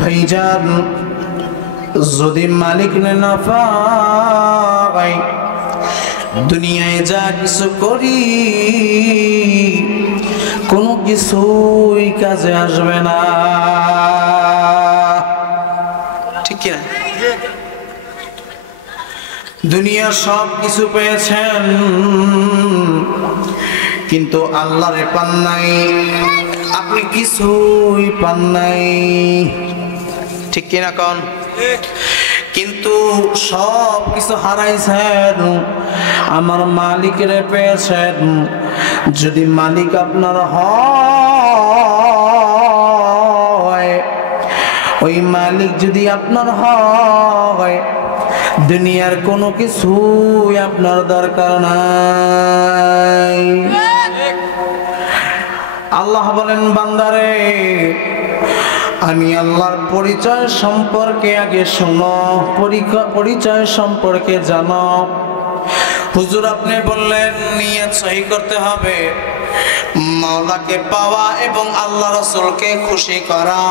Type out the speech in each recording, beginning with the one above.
ভাইজান যদি মালিক না পাই দুনিয়ায় যা কিছু করি কোনো কিছুই কাজে আসবে না, ঠিক কিনা? দুনিয়ার সব কিছু পেয়েছেন কিন্তু আল্লাহরে পান নাই, আপনি কিছুই পান নাই, ঠিক কিনা কোন? কিন্তু সব কিছু হারাইছেন, আমার মালিকের পেয়েছেন। যদি মালিক আপনার হয়, ওই মালিক যদি আপনার হয়, দুনিয়ার কোনো কিছুই আপনার দরকার নাই। আল্লাহ বলেন, বান্দারে আমি আল্লাহর পরিচয় সম্পর্কে আগে শোনো, পরিচয় সম্পর্কে জানো। হুজুর আপনি বললেন নিয়ত সহি করতে হবে, মাওলাকে পাওয়া এবং আল্লাহ রাসূলকে খুশি করা।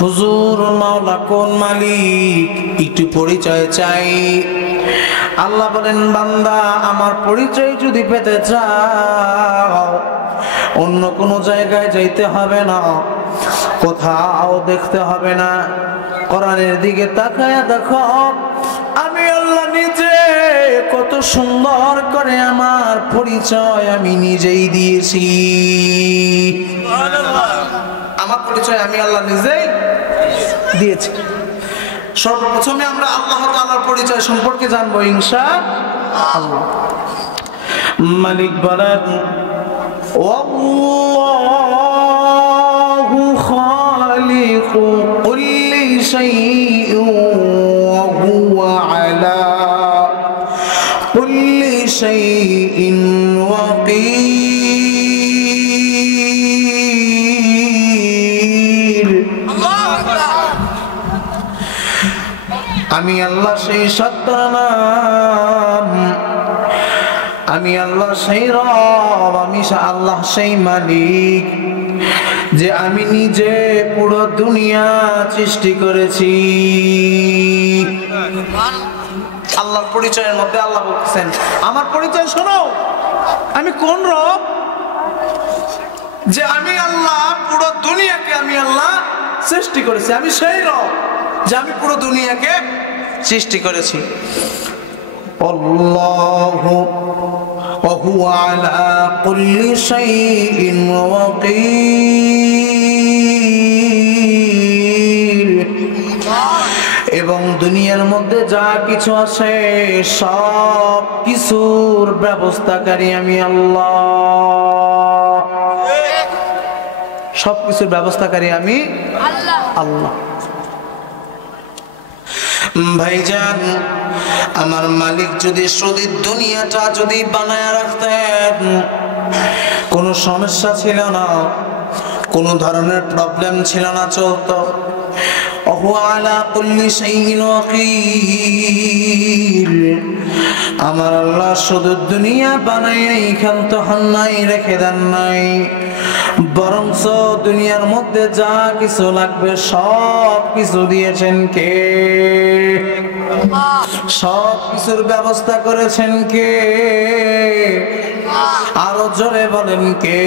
হুজুর মাওলা কোন মালিক, একটু পরিচয় চাই। আল্লাহ বলেন, বান্দা আমার পরিচয় যদি পেতে চাও অন্য কোনো জায়গায় যাইতে হবে না, কোথাও দেখতে হবে না, কোরআনের দিকে তাকায়া দেখো আমি আল্লাহ নিজে কত সুন্দর করে আমার পরিচয় আমি নিজেই দিয়েছি। আমার পরিচয় আমি আল্লাহ নিজেই দিয়েছি। সর্বপ্রথমে আমরা আল্লাহ তাআলার পরিচয় সম্পর্কে জানবো ইনশাআল্লাহ। মালিক বলেন, ওয়াল্লাহু খালিকু কুল্লি শাইইন ওয়া হুয়া আলা কুল্লি শাইইন ওয়াকিল। আমি আল্লাহ সেই সত্য নাম, আমি আল্লাহ সেই রব, আমি আল্লাহ সেই মালিক যে আমি নিজে পুরো দুনিয়া সৃষ্টি করেছি। আল্লাহর পরিচয়ের মধ্যে আল্লাহ বলতেছেন আমার পরিচয় শোনো, আমি কোন রব, যে আমি আল্লাহ পুরো দুনিয়াকে আমি আল্লাহ সৃষ্টি করেছি। আমি সেই রব যে আমি পুরো দুনিয়াকে সৃষ্টি করেছি। আল্লাহু ওয়া হুয়া আলা কুল্লি শাইইন ওয়াকিল। এবং দুনিয়ার মধ্যে যা কিছু আছে সব কিছুর ব্যবস্থাকারী আমি আল্লাহ, সব কিছুর ব্যবস্থাকারী আমি আল্লাহ। ভাইজান আমার মালিক যদি শুধু দুনিয়াটা যদি বানায় রাখতেন কোনো সমস্যা ছিল না, কোনো ধরনের প্রবলেম ছিল না, চলতো। ওয়া আলা কুল্লি শাইইন ওয়াকিল। আমার আল্লাহ শুধু দুনিয়া বানায় খেলতে হন নাই, রেখে দেন নাই, বরঞ্চ দুনিয়ার মধ্যে যা কিছু লাগবে সব কিছু দিয়েছেন কে? সব কিছুর ব্যবস্থা করেছেন কে? আরো জোরে বলেন কে?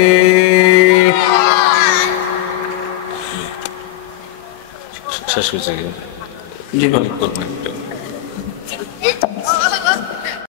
শেষ হয়েছে, জি করবেন।